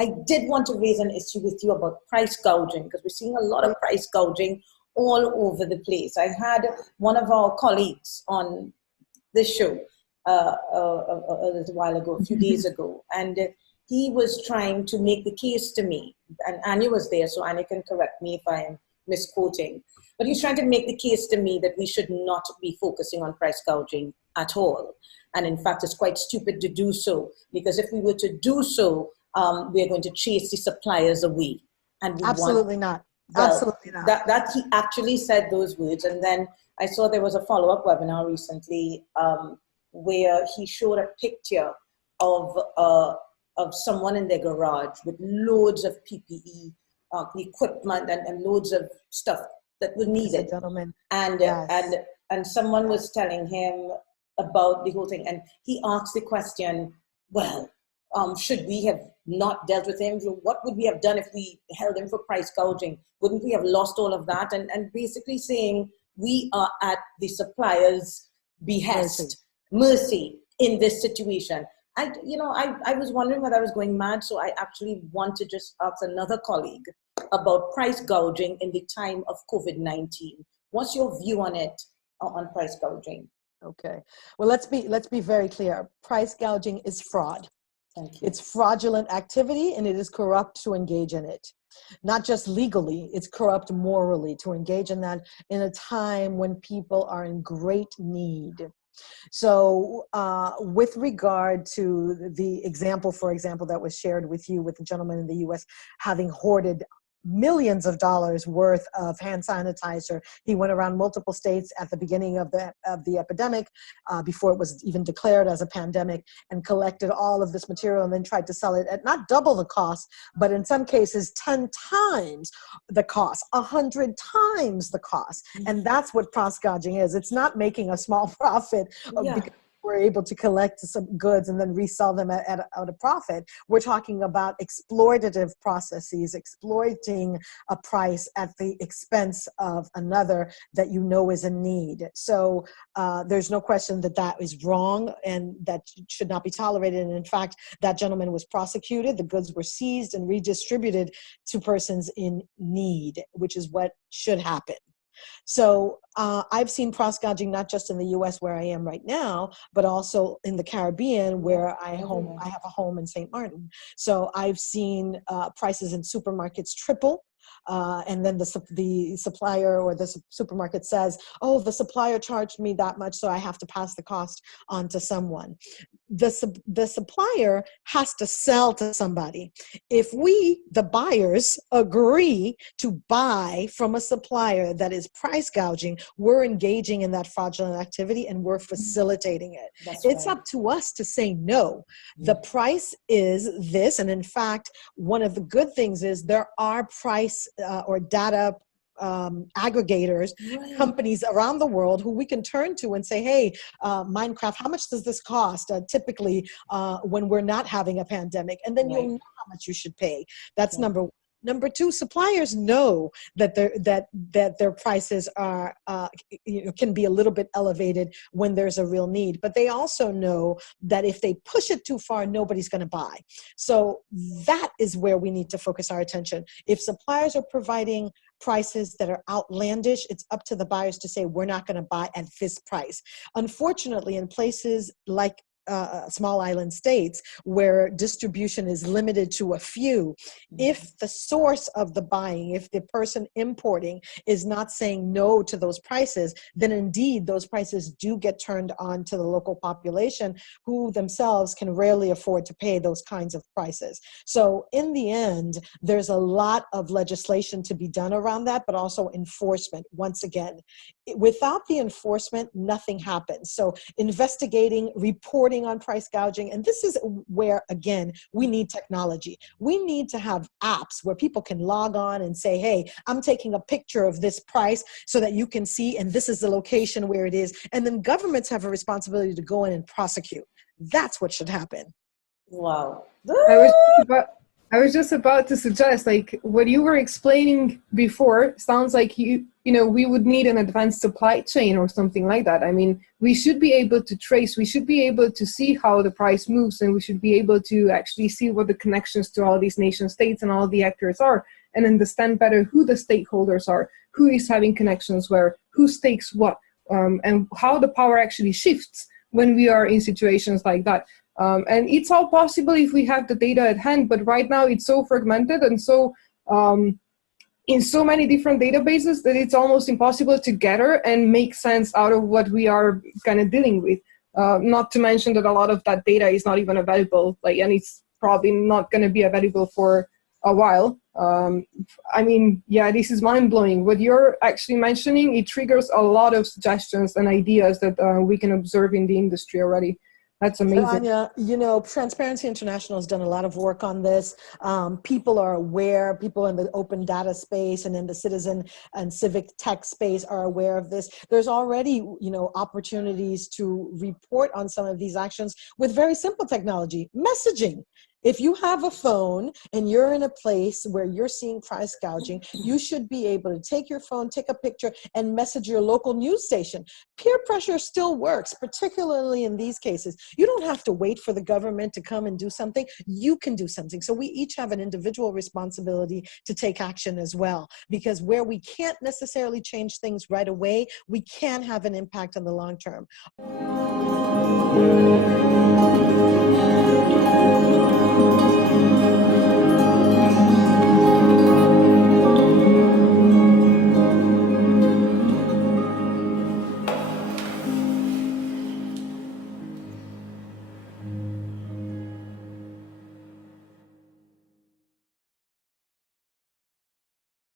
I did want to raise an issue with you about price gouging, because we're seeing a lot of price gouging all over the place. I had one of our colleagues on this show a little while ago, a few days ago, and he was trying to make the case to me, and Anya was there, so Anya can correct me if I am misquoting, but he's trying to make the case to me that we should not be focusing on price gouging at all. And in fact, it's quite stupid to do so, because if we were to do so, we're going to chase the suppliers away. And we Absolutely not. Well, absolutely not. That he actually said those words. And then I saw there was a follow-up webinar recently where he showed a picture of someone in their garage with loads of PPE equipment and loads of stuff that was needed. Gentlemen. And Yes. and someone was telling him about the whole thing, and he asked the question, well, should we have not dealt with him? What would we have done if we held him for price gouging? Wouldn't we have lost all of that? And basically saying we are at the supplier's behest, mercy in this situation. I was wondering whether I was going mad, so I actually want to just ask another colleague about price gouging in the time of COVID-19. What's your view on it, on price gouging? Okay. Well, let's be very clear. Price gouging is fraud. Thank you. It's fraudulent activity, and it is corrupt to engage in it. Not just legally, it's corrupt morally to engage in that in a time when people are in great need. So with regard to the example, for example, that was shared with you with the gentleman in the US having hoarded millions of dollars worth of hand sanitizer. He went around multiple states at the beginning of the epidemic, before it was even declared as a pandemic, and collected all of this material and then tried to sell it at not double the cost, but in some cases 10 times the cost, 100 times the cost. And that's what price gouging is. It's not making a small profit because we're able to collect some goods and then resell them at a profit. We're talking about exploitative processes, exploiting a price at the expense of another that you know is in need. So there's no question that that is wrong and that should not be tolerated. And in fact, that gentleman was prosecuted. The goods were seized and redistributed to persons in need, which is what should happen. So I've seen price gouging not just in the US where I am right now, but also in the Caribbean where I have a home in St. Martin. So I've seen prices in supermarkets triple. And then the supplier or the supermarket says, oh, the supplier charged me that much, so I have to pass the cost on to someone. The supplier has to sell to somebody. If we, the buyers, agree to buy from a supplier that is price gouging, we're engaging in that fraudulent activity and we're facilitating it. It's up to us to say no. The price is this, and in fact, one of the good things is there are price or data aggregators, companies around the world who we can turn to and say, hey, Minecraft, how much does this cost typically when we're not having a pandemic? And then you'll know how much you should pay. That's number one. Number two, suppliers know that their prices are can be a little bit elevated when there's a real need, but they also know that if they push it too far, nobody's going to buy. So that is where we need to focus our attention. If suppliers are providing prices that are outlandish, it's up to the buyers to say, we're not going to buy at this price. Unfortunately, in places like small island states where distribution is limited to a few, if the source of the buying, if the person importing is not saying no to those prices, then indeed those prices do get turned on to the local population who themselves can rarely afford to pay those kinds of prices. So in the end, there's a lot of legislation to be done around that, but also enforcement. Once again, without the enforcement, nothing happens. So investigating, reporting on price gouging, and this is where, again, we need technology. We need to have apps where people can log on and say, hey, I'm taking a picture of this price so that you can see, and this is the location where it is. And then governments have a responsibility to go in and prosecute. That's what should happen. Wow. I was just about to suggest, like what you were explaining before sounds like we would need an advanced supply chain or something like that. I mean, we should be able to trace, we should be able to see how the price moves, and we should be able to actually see what the connections to all these nation states and all the actors are, and understand better who the stakeholders are, who is having connections where, who stakes what, and how the power actually shifts when we are in situations like that. And it's all possible if we have the data at hand, but right now it's so fragmented and so in so many different databases that it's almost impossible to gather and make sense out of what we are kind of dealing with. Not to mention that a lot of that data is not even available, and it's probably not going to be available for a while. I mean, yeah, this is mind-blowing. What you're actually mentioning, it triggers a lot of suggestions and ideas that we can observe in the industry already. That's amazing. Anya, Transparency International has done a lot of work on this. People are aware, people in the open data space and in the citizen and civic tech space are aware of this. There's already, opportunities to report on some of these actions with very simple technology, messaging. If you have a phone and you're in a place where you're seeing price gouging, you should be able to take your phone, take a picture, and message your local news station. Peer pressure still works, particularly in these cases. You don't have to wait for the government to come and do something. You can do something. So we each have an individual responsibility to take action as well, because where we can't necessarily change things right away, we can have an impact on the long term.